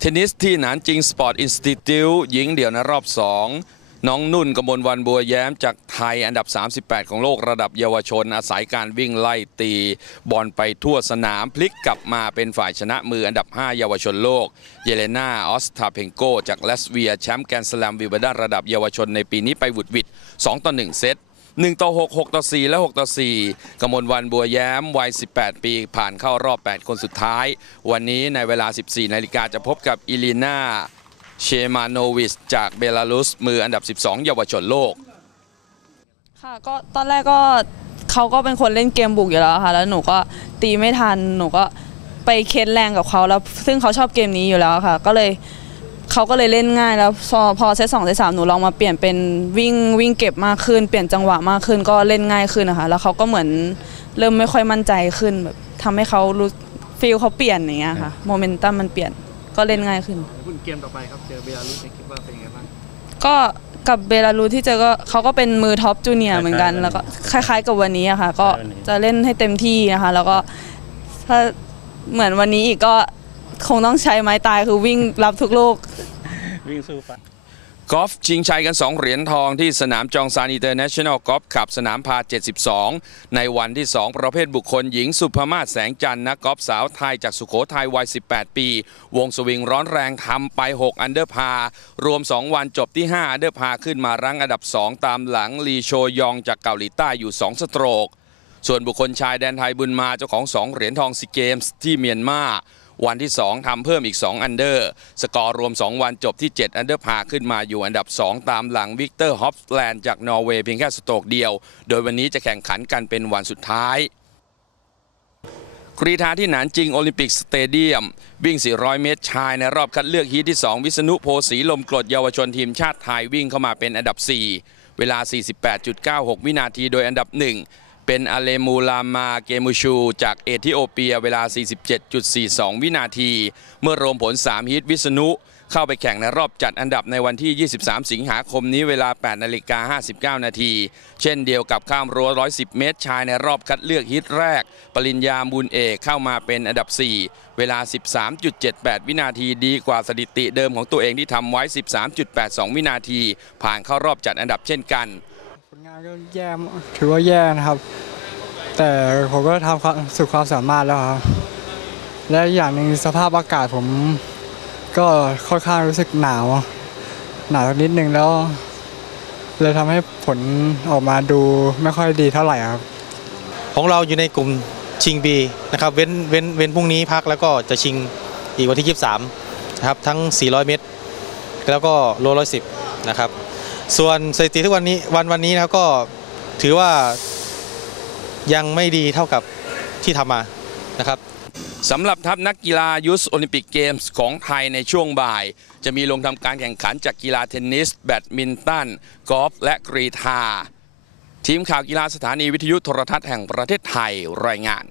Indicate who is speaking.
Speaker 1: เทนนิสที่หนานจิงสปอร์ตอินสติทิวหญิงเดี่ยวในรอบ 2 น้องนุ่นกมลวันบัวแย้มจากไทยอันดับ 38 ของโลกระดับเยาวชน อาศัยการวิ่งไล่ตีบอลไปทั่วสนามพลิกกลับมาเป็นฝ่ายชนะมืออันดับ 5 เยาวชนโลก เยเลนาออสตาเพงโก จากลัสเวีย แชมป์แกนสแลมวิวเบดันระดับเยาวชนในปีนี้ไปหวุดหวิด2ต่อ1เซต 1 ต่อ 6 6 ต่อ 4 และ 6 ต่อ 4กมลวันบัวแย้มวัย 18 ปี ผ่านเข้ารอบ 8 คนสุดท้าย วันนี้ในเวลา 14 นาฬิกาจะพบกับอิลีนาเชมาโนวิชจากเบลารุส มืออันดับ 12 เยาวชนโลก
Speaker 2: ค่ะก็ตอนแรกก็เขาก็เป็นคนเล่นเกมบุกอยู่แล้วค่ะ แล้วหนูก็ตีไม่ทันหนูก็ไปเค้นแรงกับเขาแล้ว ซึ่งเขาชอบเกมนี้อยู่แล้วค่ะ ก็เลย เขาก็เลยเล่นง่ายแล้วพอพอเซตสองเซตสามหนูลองมาเปลี่ยนเป็นวิ่งวิ่งเก็บมากขึ้น เปลี่ยนจังหวะมากขึ้นก็เล่นง่ายขึ้นนะคะ แล้วเขาก็เหมือนเริ่มไม่ค่อยมั่นใจขึ้นแบบทำให้เขารู้ฟีลเขาเปลี่ยนอย่างเงี้ยค่ะโมเมนตัมมันเปลี่ยนก็เล่นง่ายขึ้น
Speaker 3: คุณเกมต่อไปครับเจอเบลารุสเนี่ยคิดว่าเป็นยังไงบ้าง
Speaker 2: ก็กับเบลารุสที่เจอก็เขาก็เป็นมือท็อปจูเนียร์เหมือนกัน แล้วก็คล้ายๆกับวันนี้อะค่ะ ก็จะเล่นให้เต็มที่นะคะ แล้วก็ถ้าเหมือนวันนี้อีกก็ คงต้องใช้ไม้ตายคือวิ่งรับทุกลูก
Speaker 3: วิ่งสู้ฟัน
Speaker 1: กอล์ฟชิงชัยกัน 2 เหรียญทองที่สนามจองซานอินเตอร์เนชั่นแนลกอล์ฟขับสนามพา 72 ในวันที่ 2 ประเภทบุคคลหญิงสุภมาศแสงจันทร์นักกอล์ฟสาวไทยจากสุโขทัยวัย 18 ปี วงสวิงร้อนแรงทำไป 6 อันเดอร์พา รวม 2 วันจบที่ 5 อันเดอร์พาขึ้นมารั้งอันดับ 2 ตามหลังลีโชยองจากเกาหลีใต้อยู่ 2 สโตรก ส่วนบุคคลชายแดนไทยบุญมาเจ้าของ 2 เหรียญทองซีเกมส์ที่เมียนมา วันที่ 2ทำเพิ่มอีก 2 อันเดอร์ สกอร์รวม 2 วันจบที่ 7 อันเดอร์พาขึ้นมาอยู่อันดับ 2 ตามหลังวิกเตอร์ฮอฟแลนด์จากนอร์เวย์เพียงแค่สโตกเดียว โดยวันนี้จะแข่งขันกันเป็นวันสุดท้ายกรีฑาที่หนานจริงโอลิมปิกสเตเดียม วิ่ง 400 เมตรชายในรอบคัดเลือกฮีทที่ 2 วิษณุโพสีลมกรดเยาวชนทีมชาติไทยวิ่งเข้ามาเป็นอันดับ 4 เวลา 48.96 วินาทีโดยอันดับ 1 เป็นอาเลมูลามาเกมูชู จากเอธิโอเปียเวลา 47.42 วินาที เมื่อรวมผล 3 ฮิตวิษณุ เข้าไปแข่งในรอบจัดอันดับในวันที่ 23 สิงหาคมนี้เวลา 8 นาฬิกา 59 นาที เช่นเดียวกับข้ามรั้ว 110 เมตรชายในรอบคัดเลือกฮิตแรก ปริญญาบุญเอกเข้ามาเป็นอันดับ 4 เวลา 13.78 วินาทีดีกว่าสถิติเดิมของตัวเองที่ทำไว้ 13.82 วินาที ผ่านเข้ารอบจัดอันดับเช่นกัน
Speaker 4: ผลงานก็แย่ถือว่าแย่นะครับ แต่ผมก็ทำสุดความสามารถแล้วครับและอย่างหนึ่งสภาพอากาศผมก็ค่อนข้างรู้สึกหนาว หนาวนิดนึงแล้ว เลยทำให้ผลออกมาดูไม่ค่อยดีเท่าไหร่ครับ
Speaker 5: ของเราอยู่ในกลุ่มชิงบีนะครับเว้นเว้นเว้นพรุ่งนี้พักแล้วก็จะชิงอีกวันที่ 23นะครับทั้ง 400 เมตร แล้วก็โลร้อยสิบนะครับ ส่วนสถิติทุกวันนี้วันวันนี้นะครับก็ถือว่ายังไม่ดีเท่ากับที่ทำมานะครับ
Speaker 1: สำหรับทัพนักกีฬายุสโอลิมปิกเกมส์ของไทยในช่วงบ่าย จะมีลงทำการแข่งขันจากกีฬาเทนนิส แบดมินตันกอล์ฟและกรีฑาทีมข่าวกีฬาสถานีวิทยุโทรทัศน์แห่งประเทศไทยรายงาน